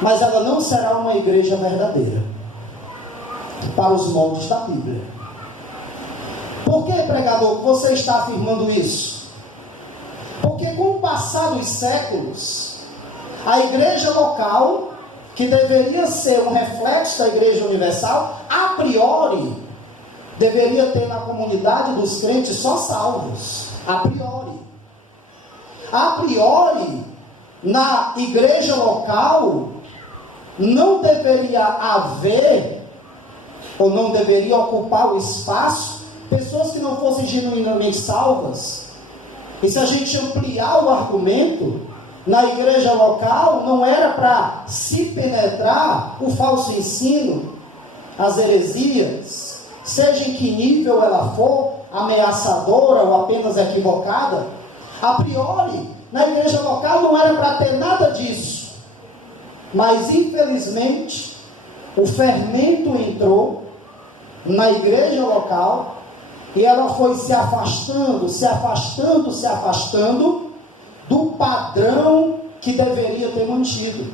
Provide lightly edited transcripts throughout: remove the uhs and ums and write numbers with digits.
mas ela não será uma igreja verdadeira para os moldes da Bíblia. Por que, pregador, você está afirmando isso? Porque com o passar dos séculos, a igreja local, que deveria ser um reflexo da igreja universal, a priori, deveria ter na comunidade dos crentes só salvos. A priori. A priori, na igreja local, não deveria haver, ou não deveria ocupar o espaço, pessoas que não fossem genuinamente salvas. E se a gente ampliar o argumento, na igreja local não era para se penetrar o falso ensino, as heresias, seja em que nível ela for, ameaçadora ou apenas equivocada. A priori, na igreja local não era para ter nada disso. Mas infelizmente, o fermento entrou na igreja local e ela foi se afastando do padrão que deveria ter mantido.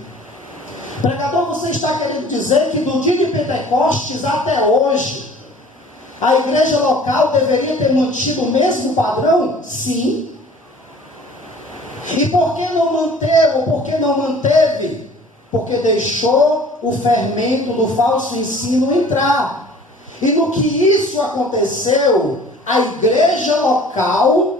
Pregador, você está querendo dizer que do dia de Pentecostes até hoje, a igreja local deveria ter mantido o mesmo padrão? Sim. E por que não manteve? Por que não manteve? Porque deixou o fermento do falso ensino entrar. E no que isso aconteceu, a igreja local,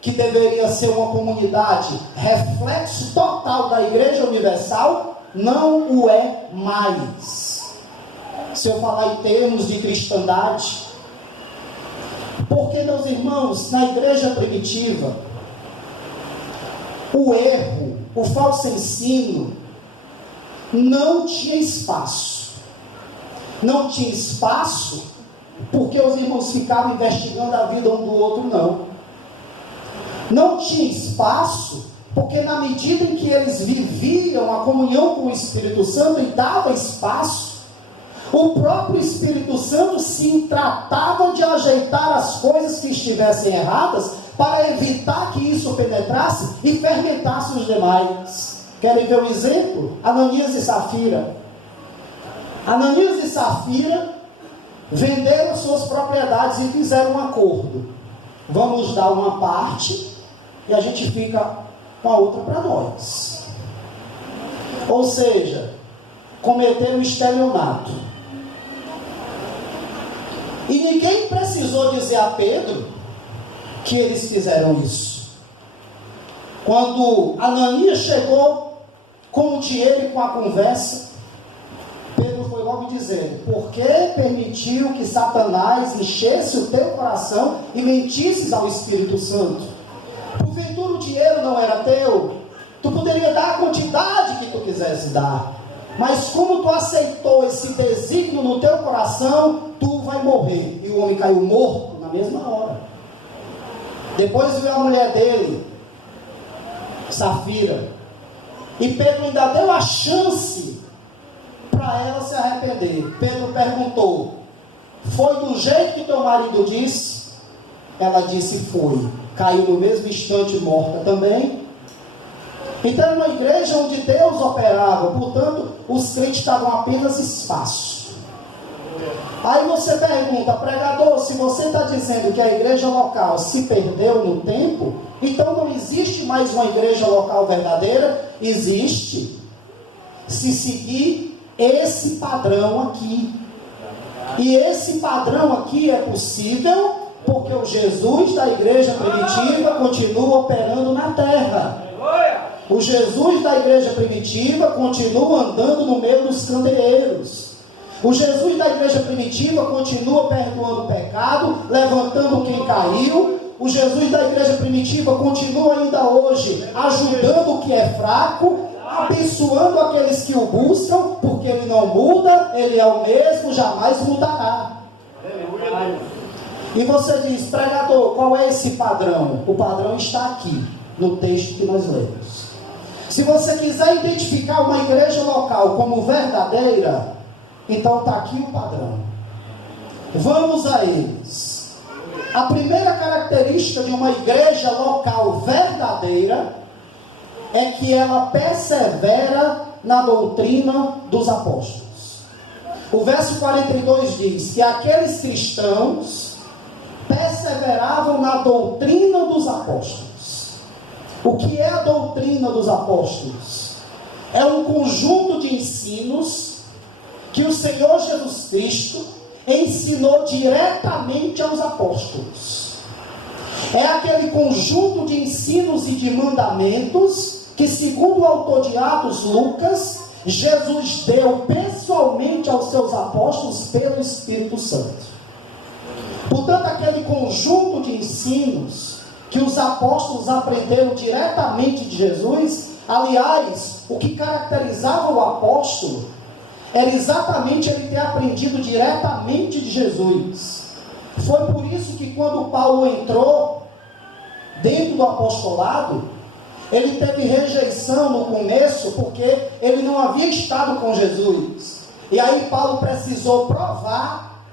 que deveria ser uma comunidade reflexo total da igreja universal, não o é mais. Se eu falar em termos de cristandade, porque, meus irmãos, na igreja primitiva, o erro, o falso ensino, não tinha espaço. Não tinha espaço porque os irmãos ficavam investigando a vida um do outro, não. Não tinha espaço porque na medida em que eles viviam a comunhão com o Espírito Santo e dava espaço, o próprio Espírito Santo se tratava de ajeitar as coisas que estivessem erradas para evitar que isso penetrasse e fermentasse os demais. Querem ver um exemplo? Ananias e Safira. Ananias e Safira venderam suas propriedades e fizeram um acordo. Vamos dar uma parte e a gente fica com a outra para nós. Ou seja, cometeram estelionato. E ninguém precisou dizer a Pedro que eles fizeram isso. Quando Ananias chegou com o dinheiro e com a conversa, Pedro foi logo dizer: por que permitiu que Satanás enchesse o teu coração e mentisses ao Espírito Santo? Porventura o dinheiro não era teu? Tu poderia dar a quantidade que tu quisesse dar, mas como tu aceitou esse desígnio no teu coração, tu vai morrer. E o homem caiu morto na mesma hora. Depois veio a mulher dele, Safira, e Pedro ainda deu a chance para ela se arrepender. Pedro perguntou: foi do jeito que teu marido disse? Ela disse: foi. Caiu no mesmo instante morta também. Então era uma igreja onde Deus operava, portanto os crentes estavam apenas espaço. Aí você pergunta: pregador, se você está dizendo que a igreja local se perdeu no tempo, então não existe mais uma igreja local verdadeira? Existe, se seguir esse padrão aqui. E esse padrão aqui é possível porque o Jesus da igreja primitiva continua operando na terra. O Jesus da igreja primitiva continua andando no meio dos candeeiros. O Jesus da igreja primitiva continua perdoando o pecado, levantando quem caiu. O Jesus da igreja primitiva continua ainda hoje ajudando o que é fraco, abençoando aqueles que o buscam, porque ele não muda, ele é o mesmo, jamais mudará. E você diz: pregador, qual é esse padrão? O padrão está aqui, no texto que nós lemos. Se você quiser identificar uma igreja local como verdadeira, então está aqui o padrão. Vamos a eles. A primeira característica de uma igreja local verdadeira é que ela persevera na doutrina dos apóstolos. O verso 42 diz que aqueles cristãos perseveravam na doutrina dos apóstolos. O que é a doutrina dos apóstolos? É um conjunto de ensinos que o Senhor Jesus Cristo ensinou diretamente aos apóstolos. É aquele conjunto de ensinos e de mandamentos que, segundo o autor de Atos, Lucas, Jesus deu pessoalmente aos seus apóstolos pelo Espírito Santo. Portanto, aquele conjunto de ensinos que os apóstolos aprenderam diretamente de Jesus, aliás, o que caracterizava o apóstolo era exatamente ele ter aprendido diretamente de Jesus. Foi por isso que quando Paulo entrou dentro do apostolado, ele teve rejeição no começo, porque ele não havia estado com Jesus. E aí Paulo precisou provar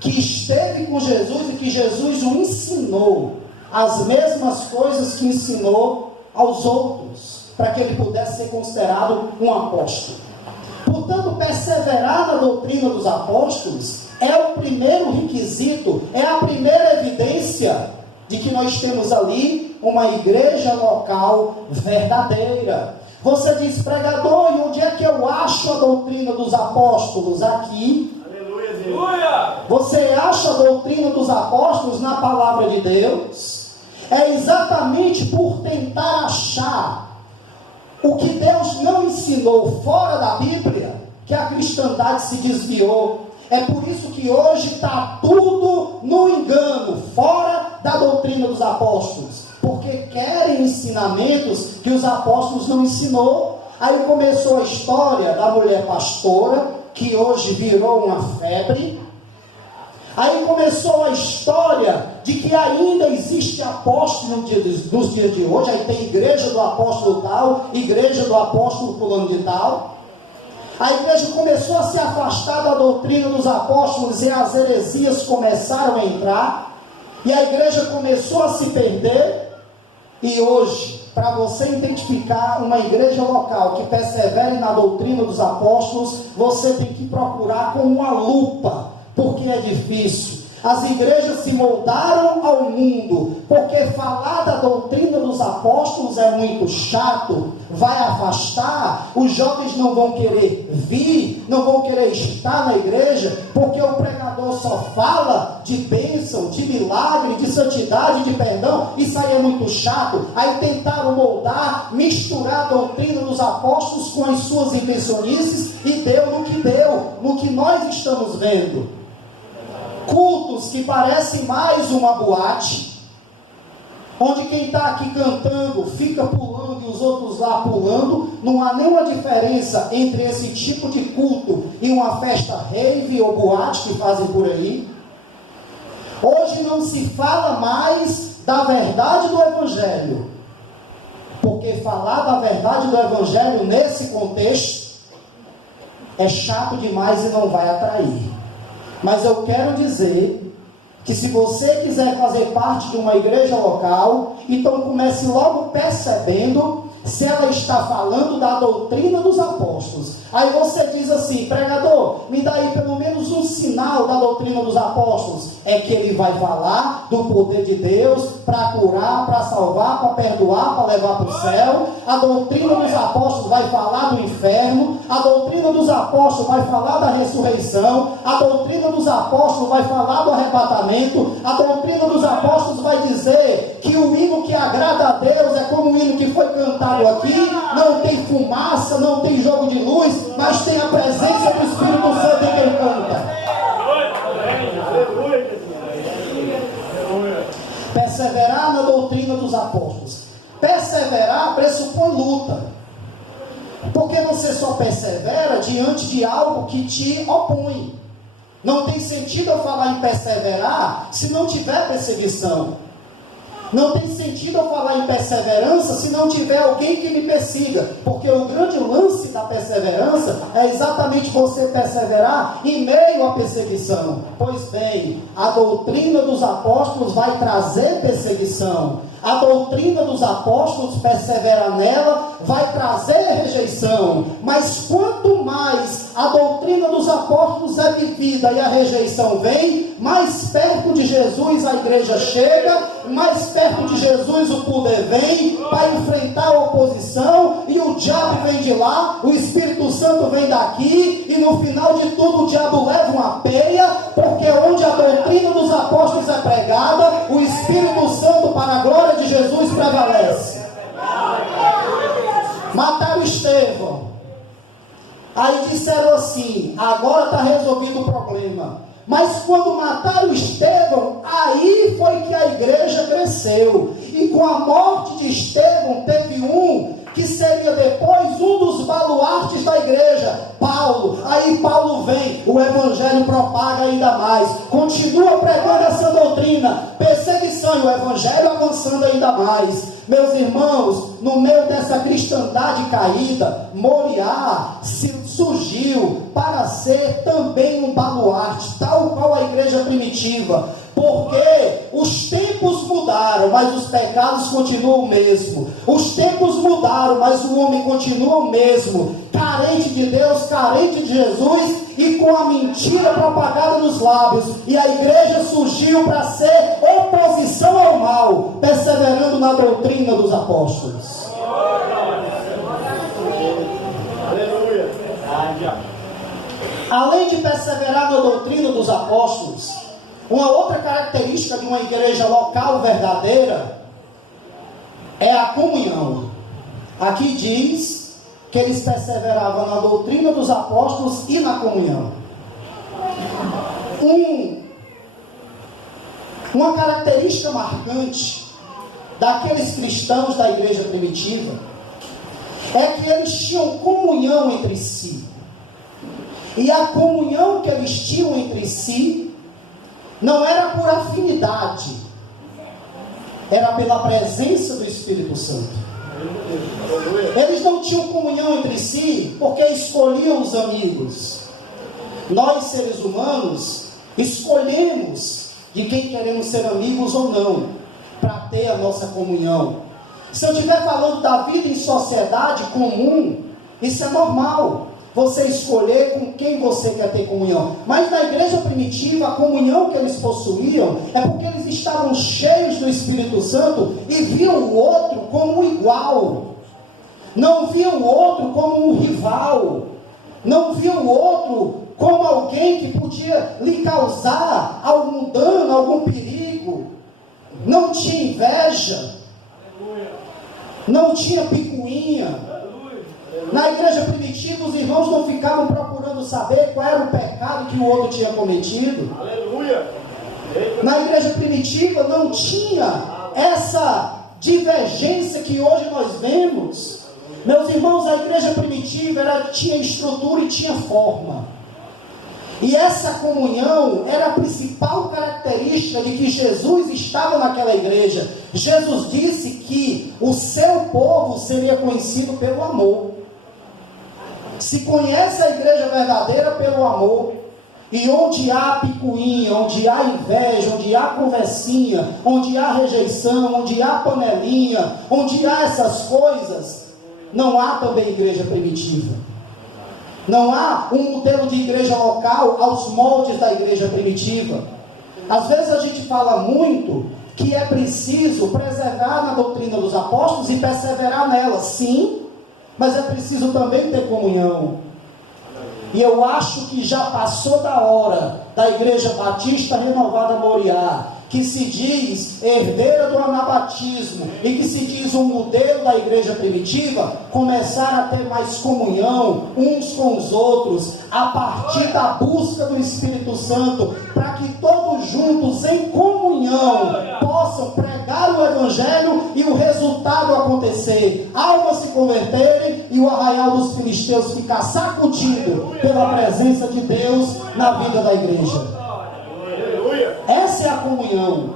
que esteve com Jesus e que Jesus o ensinou as mesmas coisas que ensinou aos outros, para que ele pudesse ser considerado um apóstolo. Portanto, perseverar na doutrina dos apóstolos é o primeiro requisito, é a primeira evidência de que nós temos ali uma igreja local verdadeira. Você diz, pregador, e onde é que eu acho a doutrina dos apóstolos? Aqui. Aleluia! Você acha a doutrina dos apóstolos na palavra de Deus? É exatamente por tentar achar o que Deus não ensinou fora da Bíblia que a cristandade se desviou. É por isso que hoje está tudo no engano, fora da doutrina dos apóstolos, porque querem ensinamentos que os apóstolos não ensinou. Aí começou a história da mulher pastora, que hoje virou uma febre. Aí começou a história de que ainda existe apóstolo nos dias de hoje. Aí tem igreja do apóstolo tal, igreja do apóstolo fulano de tal. A igreja começou a se afastar da doutrina dos apóstolos e as heresias começaram a entrar. E a igreja começou a se perder. E hoje, para você identificar uma igreja local que persevere na doutrina dos apóstolos, você tem que procurar com uma lupa, porque é difícil. As igrejas se moldaram ao mundo, porque falar da doutrina dos apóstolos é muito chato, vai afastar, os jovens não vão querer vir, não vão querer estar na igreja, porque o pregador só fala de bênção, de milagre, de santidade, de perdão. Isso aí é muito chato. Aí tentaram moldar, misturar a doutrina dos apóstolos com as suas invencionices, e deu, no que nós estamos vendo. Cultos que parecem mais uma boate, onde quem está aqui cantando fica pulando e os outros lá pulando. Não há nenhuma diferença entre esse tipo de culto e uma festa rave ou boate que fazem por aí. Hoje não se fala mais da verdade do Evangelho, porque falar da verdade do Evangelho nesse contexto é chato demais e não vai atrair. Mas eu quero dizer que se você quiser fazer parte de uma igreja local, então comece logo percebendo se ela está falando da doutrina dos apóstolos. Aí você diz assim, pregador, me dá aí pelo menos um sinal da doutrina dos apóstolos. É que ele vai falar do poder de Deus para curar, para salvar, para perdoar, para levar para o céu. A doutrina dos apóstolos vai falar do inferno. A doutrina dos apóstolos vai falar da ressurreição. A doutrina dos apóstolos vai falar do arrebatamento. A doutrina dos apóstolos vai dizer que o hino que agrada a Deus é como o hino que foi cantado aqui. Não tem fumaça, não tem jogo de luz, mas tem a presença do Espírito Santo em quem canta. Perseverar na doutrina dos apóstolos. Perseverar pressupõe luta, porque você só persevera diante de algo que te opõe. Não tem sentido eu falar em perseverar se não tiver perseguição. Não tem sentido eu falar em perseverança se não tiver alguém que me persiga, porque o grande lance da perseverança é exatamente você perseverar em meio à perseguição. Pois bem, a doutrina dos apóstolos vai trazer perseguição. A doutrina dos apóstolos, perseverar nela, vai trazer rejeição. Mas quanto mais a doutrina dos apóstolos é vivida e a rejeição vem, mais perto de Jesus a igreja chega, mais perto de Jesus o poder vem para enfrentar a oposição, e o diabo vem de lá, o Espírito Santo vem daqui, e no final de tudo o diabo leva uma peia, porque onde a doutrina dos apóstolos é pregada, o Espírito Santo, para a glória de Jesus, prevalece. Mataram Estevão, aí disseram assim: agora está resolvido o problema. Mas quando mataram Estevão, aí foi que a igreja cresceu. E com a morte de Estevão, teve um que seria depois um dos baluartes da igreja, Paulo. Aí Paulo vem, o evangelho propaga ainda mais, continua pregando essa doutrina, perseguição, e o evangelho avançando ainda mais. Meus irmãos, no meio dessa cristandade caída, Moriá surgiu para ser também um baluarte, tal qual a igreja primitiva, porque os tempos mudaram, mas os pecados continuam o mesmo. Os tempos mudaram, mas o homem continua o mesmo, carente de Deus, carente de Jesus, e com a mentira propagada nos lábios. E a igreja surgiu para ser oposição ao mal, perseverando na doutrina dos apóstolos. Além de perseverar na doutrina dos apóstolos, uma outra característica de uma igreja local verdadeira é a comunhão. Aqui diz que eles perseveravam na doutrina dos apóstolos e na comunhão. Uma característica marcante daqueles cristãos da igreja primitiva é que eles tinham comunhão entre si. E a comunhão que eles tinham entre si não era por afinidade, era pela presença do Espírito Santo. Eles não tinham comunhão entre si porque escolhiam os amigos. Nós, seres humanos, escolhemos de quem queremos ser amigos ou não, para ter a nossa comunhão. Se eu estiver falando da vida em sociedade comum, isso é normal, você escolher com quem você quer ter comunhão. Mas na igreja primitiva, a comunhão que eles possuíam é porque eles estavam cheios do Espírito Santo e viam o outro como um igual, não viam o outro como um rival, não viam o outro como alguém que podia lhe causar algum dano, algum perigo. Não tinha inveja, não tinha picuinha. Na igreja primitiva, os irmãos não ficavam procurando saber qual era o pecado que o outro tinha cometido. Aleluia. Na igreja primitiva não tinha essa divergência que hoje nós vemos. Meus irmãos, a igreja primitiva tinha estrutura e tinha forma. E essa comunhão era a principal característica de que Jesus estava naquela igreja. Jesus disse que o seu povo seria conhecido pelo amor. Se conhece a igreja verdadeira pelo amor. E onde há picuinha, onde há inveja, onde há conversinha, onde há rejeição, onde há panelinha, onde há essas coisas, não há também igreja primitiva. Não há um modelo de igreja local aos moldes da igreja primitiva. Às vezes a gente fala muito que é preciso preservar na doutrina dos apóstolos e perseverar nela, sim, mas é preciso também ter comunhão. E eu acho que já passou da hora da Igreja Batista Renovada Moriá, que se diz herdeira do anabatismo e que se diz um modelo da igreja primitiva, começar a ter mais comunhão uns com os outros, a partir da busca do Espírito Santo, para que todos juntos em comunhão possam pregar o Evangelho e o resultado acontecer, almas se converterem e o arraial dos filisteus ficar sacudido pela presença de Deus na vida da igreja. Essa é a comunhão.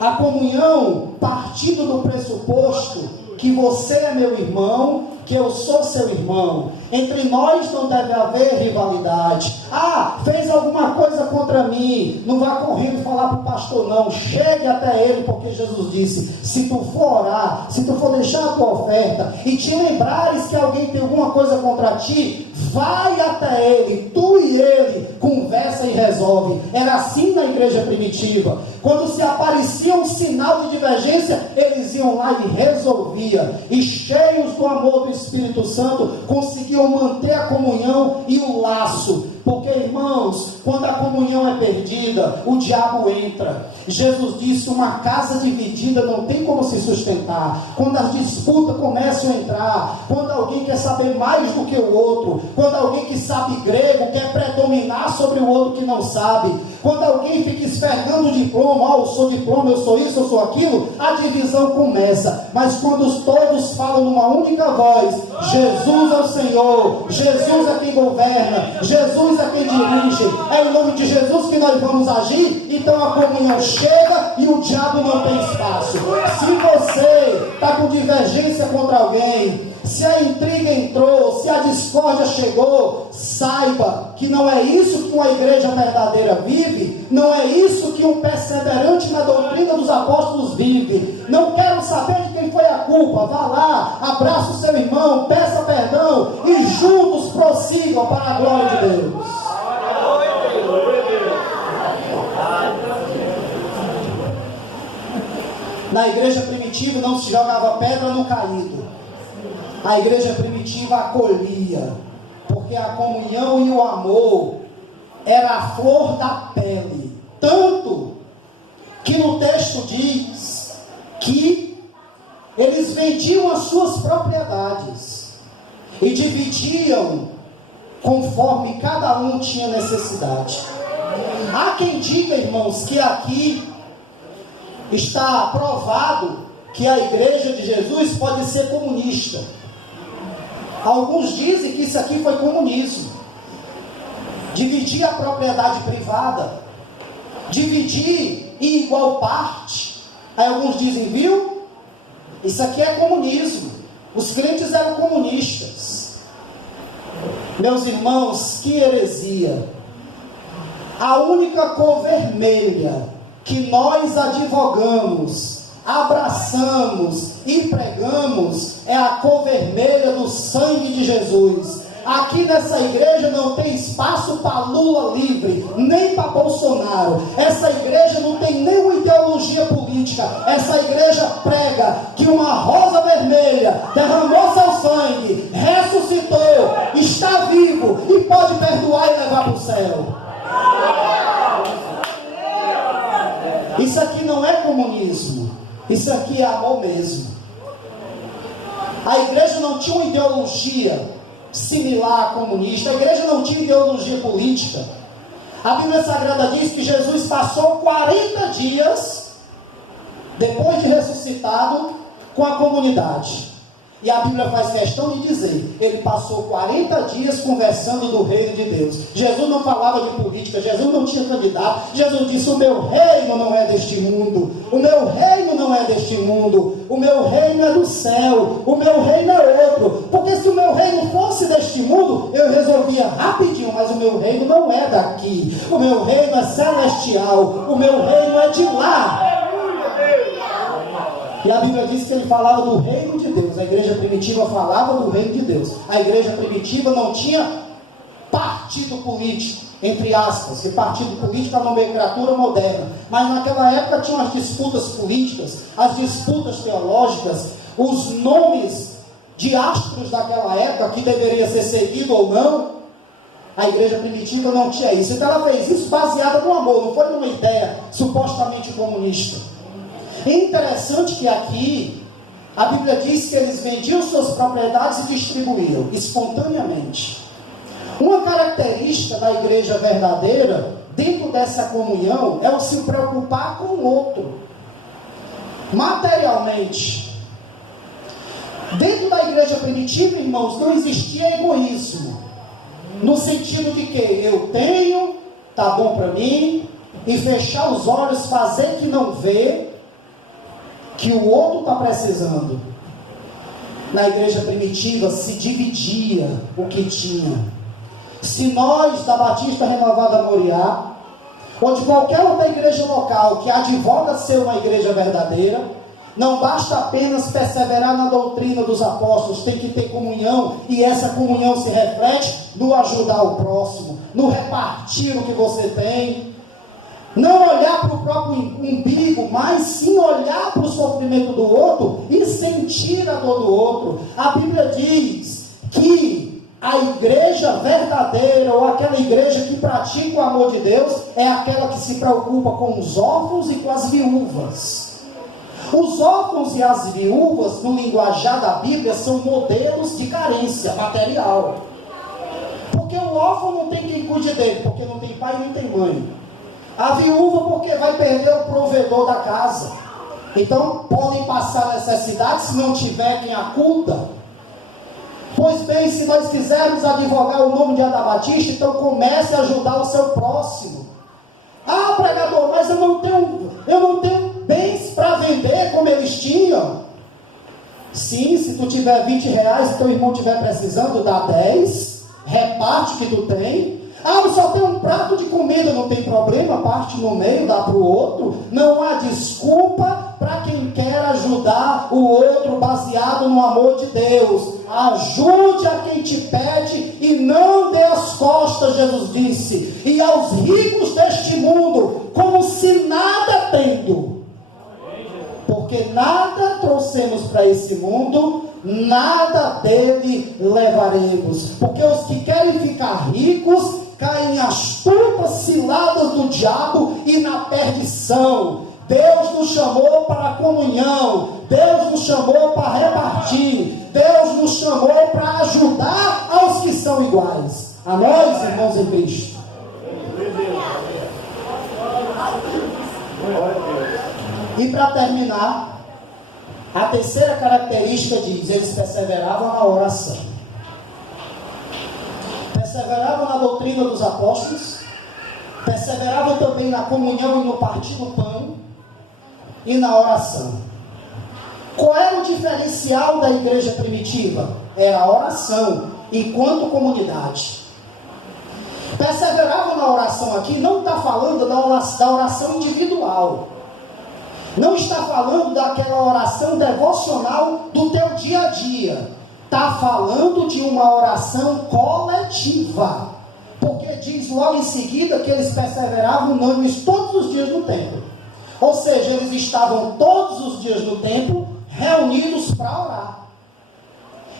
A comunhão partindo do pressuposto que você é meu irmão, que eu sou seu irmão. Entre nós não deve haver rivalidade. Ah, fez alguma coisa contra mim, não vá correndo falar para o pastor não, chegue até ele, porque Jesus disse, se tu for orar, se tu for deixar a tua oferta, e te lembrares que alguém tem alguma coisa contra ti, vai até ele, tu e ele, conversa e resolve. Era assim na igreja primitiva. Quando se aparecia um sinal de divergência, eles iam lá e resolviam. E cheios do amor do Espírito Santo, conseguiam manter a comunhão e o laço. Porque, irmãos, quando a comunhão é perdida, o diabo entra. Jesus disse, uma casa dividida não tem como se sustentar. Quando as disputas começam a entrar, quando alguém quer saber mais do que o outro, quando alguém que sabe grego quer predominar sobre o outro que não sabe, quando alguém fica esfregando o diploma, eu sou diploma, eu sou isso, eu sou aquilo, a divisão começa. Mas quando todos falam numa única voz, Jesus é o Senhor, Jesus é quem governa, Jesus é quem dirige, é em nome de Jesus que nós vamos agir, então a comunhão chega e o diabo não tem espaço. Se você está com divergência contra alguém, se a intriga entrou, se a discórdia chegou, saiba que não é isso que uma igreja verdadeira vive, não é isso que um perseverante na doutrina dos apóstolos vive. Não quero saber de quem foi a culpa, vá lá, abraça o seu irmão, peça perdão e juntos prossigam para a glória de Deus. Na igreja primitiva não se jogava pedra no caído. A igreja primitiva acolhia, porque a comunhão e o amor era a flor da pele. Tanto que no texto diz que eles vendiam as suas propriedades e dividiam conforme cada um tinha necessidade. Há quem diga, irmãos, que aqui está provado que a igreja de Jesus pode ser comunista. Alguns dizem que isso aqui foi comunismo. Dividir a propriedade privada, dividir em igual parte. Aí alguns dizem, viu? Isso aqui é comunismo. Os crentes eram comunistas. Meus irmãos, que heresia. A única cor vermelha que nós advogamos, abraçamos e pregamos é a cor vermelha do sangue de Jesus. Aqui nessa igreja não tem espaço para Lula livre, nem para Bolsonaro. Essa igreja não tem nenhuma ideologia política. Essa igreja prega que uma rosa vermelha derramou seu sangue, ressuscitou, está vivo e pode perdoar e levar para o céu. Isso aqui não é comunismo, isso aqui é amor mesmo. A igreja não tinha uma ideologia similar à comunista, a igreja não tinha ideologia política. A Bíblia Sagrada diz que Jesus passou 40 dias, depois de ressuscitado, com a comunidade. E a Bíblia faz questão de dizer, ele passou 40 dias conversando do reino de Deus. Jesus não falava de política, Jesus não tinha candidato. Jesus disse, o meu reino não é deste mundo, o meu reino não é deste mundo, o meu reino é do céu, o meu reino é outro. Porque se o meu reino fosse deste mundo, eu resolvia rapidinho, mas o meu reino não é daqui, o meu reino é celestial, o meu reino é de lá. E a Bíblia diz que ele falava do reino de Deus. A igreja primitiva falava do reino de Deus. A igreja primitiva não tinha partido político, entre aspas, que partido político é uma nomenclatura moderna. Mas naquela época tinham as disputas políticas, as disputas teológicas, os nomes de astros daquela época, que deveria ser seguido ou não. A igreja primitiva não tinha isso. Então ela fez isso baseada no amor, não foi numa ideia supostamente comunista. É interessante que aqui a Bíblia diz que eles vendiam suas propriedades e distribuíam espontaneamente. Uma característica da igreja verdadeira, dentro dessa comunhão, é o se preocupar com o outro, materialmente. Dentro da igreja primitiva, irmãos, não existia egoísmo, no sentido de que eu tenho, tá bom para mim, e fechar os olhos, fazer que não vê, que o outro está precisando. Na igreja primitiva se dividia o que tinha. Se nós da Batista Renovada Moriá, ou de qualquer outra igreja local que advoga ser uma igreja verdadeira, não basta apenas perseverar na doutrina dos apóstolos, tem que ter comunhão, e essa comunhão se reflete no ajudar o próximo, no repartir o que você tem. Não olhar para o próprio umbigo, mas sim olhar para o sofrimento do outro e sentir a dor do outro. A Bíblia diz que a igreja verdadeira, ou aquela igreja que pratica o amor de Deus, é aquela que se preocupa com os órfãos e com as viúvas. Os órfãos e as viúvas, no linguajar da Bíblia, são modelos de carência material. Porque o órfão não tem quem cuide dele, porque não tem pai e não tem mãe. A viúva porque vai perder o provedor da casa. Então podem passar necessidade se não tiver quem acuda. Pois bem, se nós quisermos advogar o nome de Ada Batista, então comece a ajudar o seu próximo. Ah, pregador, mas eu não tenho bens para vender como eles tinham. Sim, se tu tiver 20 reais e teu irmão estiver precisando, dá 10, reparte o que tu tem. Ah, eu só tenho um prato de comida, não tem problema, parte no meio, dá para o outro. Não há desculpa para quem quer ajudar o outro baseado no amor de Deus. Ajude a quem te pede e não dê as costas, Jesus disse. E aos ricos deste mundo, como se nada tendo. Porque nada trouxemos para esse mundo, nada dele levaremos. Porque os que querem ficar ricos caem em astutas ciladas do diabo e na perdição. Deus nos chamou para a comunhão, Deus nos chamou para repartir, Deus nos chamou para ajudar aos que são iguais, a nós, irmãos em Cristo. E para terminar, a terceira característica diz: eles perseveravam na oração. Perseveravam na doutrina dos apóstolos, perseveravam também na comunhão e no partir do pão e na oração. Qual era o diferencial da igreja primitiva? Era a oração enquanto comunidade. Perseveravam na oração aqui, não está falando da oração individual, não está falando daquela oração devocional do teu dia a dia. Está falando de uma oração coletiva, porque diz logo em seguida que eles perseveravam unânimes todos os dias no templo. Ou seja, eles estavam todos os dias no templo reunidos para orar.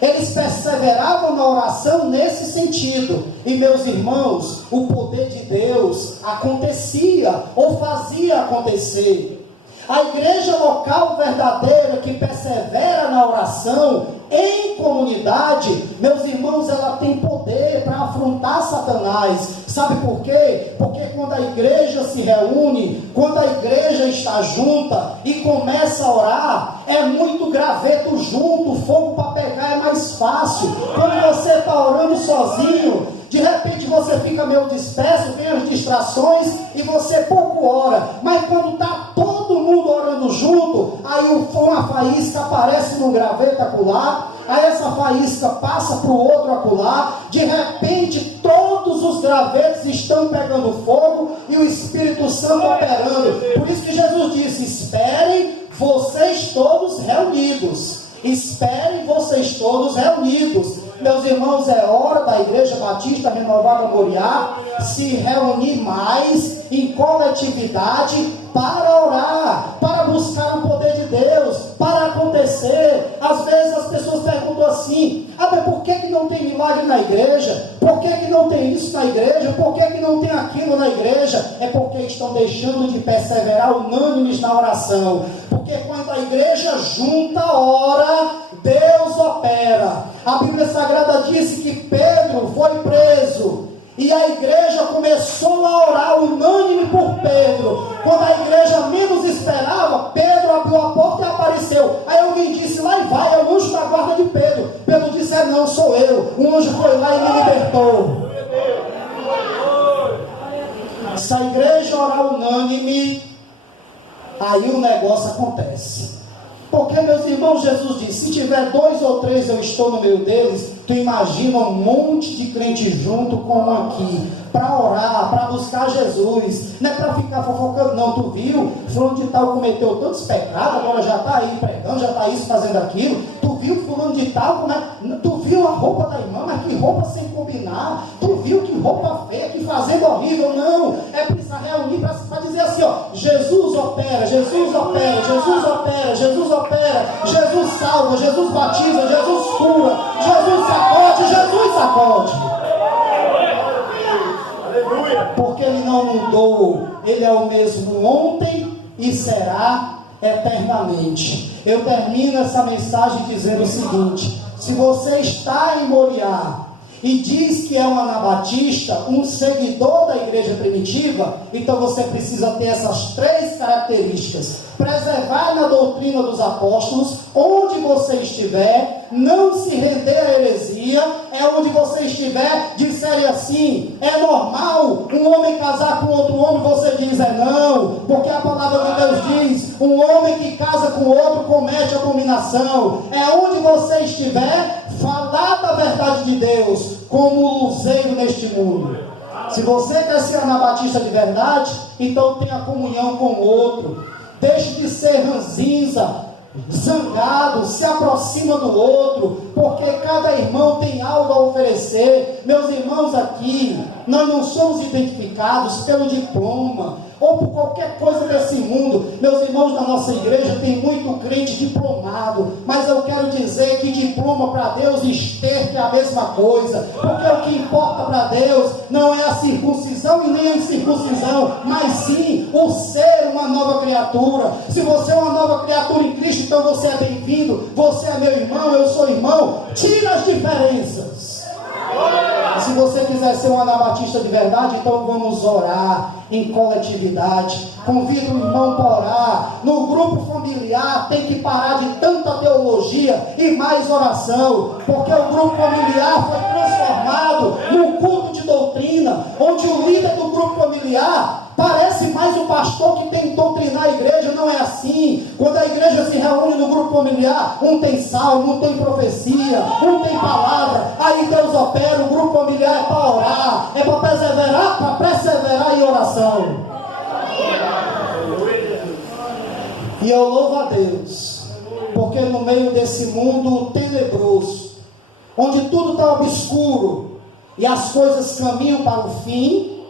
Eles perseveravam na oração nesse sentido. E meus irmãos, o poder de Deus acontecia ou fazia acontecer. A igreja local verdadeira que persevera na oração em comunidade, meus irmãos, ela tem poder para afrontar Satanás. Sabe por quê? Porque quando a igreja se reúne, quando a igreja está junta e começa a orar, é muito graveto junto, fogo para pegar é mais fácil. Quando você está orando sozinho, de repente você fica meio disperso, vem as distrações e você pouco ora. Mas quando está todo mundo orando junto, aí uma faísca aparece no graveto acolá, aí essa faísca passa para o outro acolá, de repente todos os gravetos estão pegando fogo e o Espírito Santo operando. Por isso que Jesus disse: esperem vocês todos reunidos. Esperem vocês todos reunidos. Meus irmãos, é hora da Igreja Batista Renovada Moriá se reunir mais em coletividade para orar, para buscar o poder de Deus, para acontecer. Às vezes as pessoas perguntam assim: ah, mas por que não tem milagre na igreja? Por que não tem isso na igreja? Por que não tem aquilo na igreja? É porque estão deixando de perseverar unânimes na oração. Porque quando a igreja junta ora, Deus opera. A Bíblia Sagrada disse que Pedro foi preso e a igreja começou a orar unânime por Pedro. Quando a igreja menos esperava, Pedro abriu a porta e apareceu. Aí alguém disse: lá e vai, é o anjo da guarda de Pedro. Pedro disse: é, não, sou eu. O anjo foi lá e me libertou. Se a igreja orar unânime, aí o negócio acontece. Porque, meus irmãos, Jesus disse, se tiver 2 ou 3 eu estou no meio deles. Tu imagina um monte de crente junto como aqui, para orar, para buscar Jesus, não é para ficar fofocando, não. Tu viu, fulano de tal cometeu todos os pecados, agora já está aí pregando, já está isso, fazendo aquilo. Tu viu fulano de tal, tu viu a roupa da irmã, mas que roupa sem combinar, tu viu que roupa feia, que fazenda horrível. Não, é preciso reunir para dizer assim, ó, Jesus opera, Jesus opera, Jesus opera, Jesus opera, Jesus salva, Jesus batiza, Jesus cura, Jesus sacode, Jesus sacode. Porque Ele não mudou, Ele é o mesmo ontem e será eternamente. Eu termino essa mensagem dizendo o seguinte: se você está em Moriá e diz que é um anabatista, um seguidor da igreja primitiva, então você precisa ter essas 3 características: preservar na doutrina dos apóstolos, onde você estiver, não se render à heresia, é onde você estiver, disserem assim, é normal um homem casar com outro homem, você diz é não, porque a palavra de Deus diz, um homem que casa com outro comete abominação. É onde você estiver, falar da verdade de Deus, como luzeiro neste mundo. Se você quer ser anabatista de verdade, então tenha comunhão com o outro. Deixe de ser ranzinza, zangado, se aproxima do outro, porque cada irmão tem algo a oferecer. Meus irmãos, aqui nós não somos identificados pelo diploma ou por qualquer coisa desse mundo. Meus irmãos, na nossa igreja tem muito crente diplomado, mas eu quero dizer que diploma para Deus e esterco é a mesma coisa, porque o que importa para Deus não é a circuncisão e nem a incircuncisão, mas sim o ser uma nova criatura. Se você é uma nova criatura em Cristo, então você é bem-vindo, você é meu irmão, eu sou irmão. Tira as diferenças. Se você quiser ser um anabatista de verdade, então vamos orar em coletividade. Convido o irmão para orar. No grupo familiar tem que parar de tanta teologia e mais oração, porque o grupo familiar foi transformado num culto de doutrina, onde o líder do grupo familiar parece mais um pastor que tem que doutrinar a igreja. Não é assim. Quando a igreja se reúne no grupo familiar, um tem salmo, um tem profecia, um tem palavra, aí Deus opera. O grupo familiar é para orar, é para perseverar em oração. E eu louvo a Deus, porque no meio desse mundo tenebroso, onde tudo está obscuro e as coisas caminham para o fim,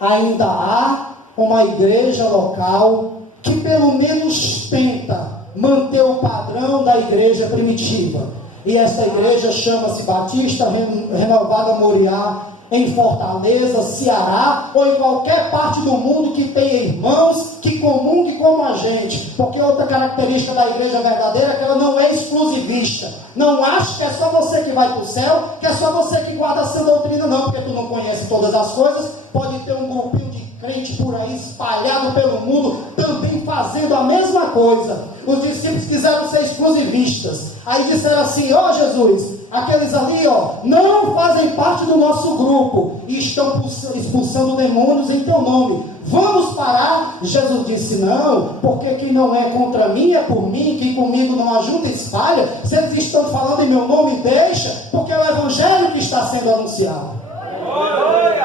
ainda há uma igreja local que pelo menos tenta manter o padrão da igreja primitiva. E essa igreja chama-se Batista Renovada Moriá, em Fortaleza, Ceará, ou em qualquer parte do mundo que tenha irmãos que comunguem como a gente. Porque outra característica da igreja verdadeira é que ela não é exclusivista. Não acha que é só você que vai para o céu, que é só você que guarda essa doutrina, não, porque tu não conhece todas as coisas. Pode ter um grupinho de crente por aí espalhado pelo mundo, também fazendo a mesma coisa. Os discípulos quiseram ser exclusivistas. Aí disseram assim: ó Jesus, aqueles ali, ó, não fazem parte do nosso grupo e estão expulsando demônios em teu nome. Vamos parar? Jesus disse: não, porque quem não é contra mim é por mim, quem comigo não ajuda espalha. Se eles estão falando em meu nome, deixa, porque é o evangelho que está sendo anunciado.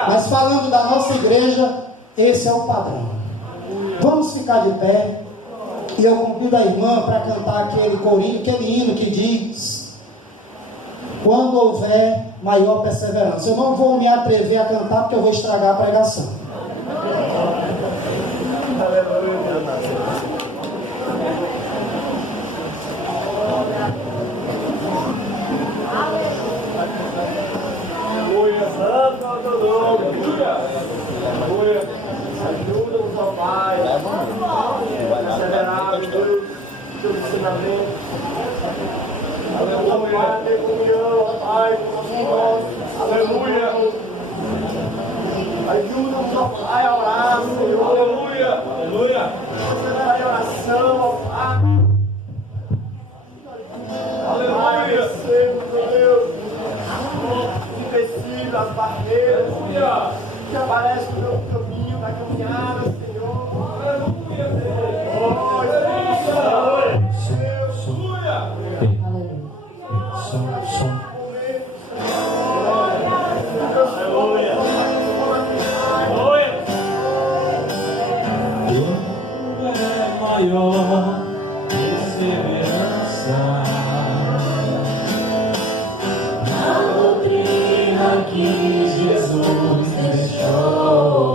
Mas falando da nossa igreja, esse é o padrão. Vamos ficar de pé. E eu convido a irmã para cantar aquele corinho, aquele hino que diz: quando houver maior perseverança. Eu não vou me atrever a cantar porque eu vou estragar a pregação. Ajuda-nos, ó Pai, perseverar no teu ensinamento. Aleluia, ter comunhão, ó Pai, com nós. Aleluia. Ajuda-nos, ó Pai, a orar, Senhor. Aleluia, aleluia. Perseverar em oração, ó Pai. Aleluia. Recebemos, ó Deus, o tecido, as barreiras que aparecem no meu caminho, na caminhada, Senhor. Aleluia. Oh, Espírito Santo. que Jesus deixou.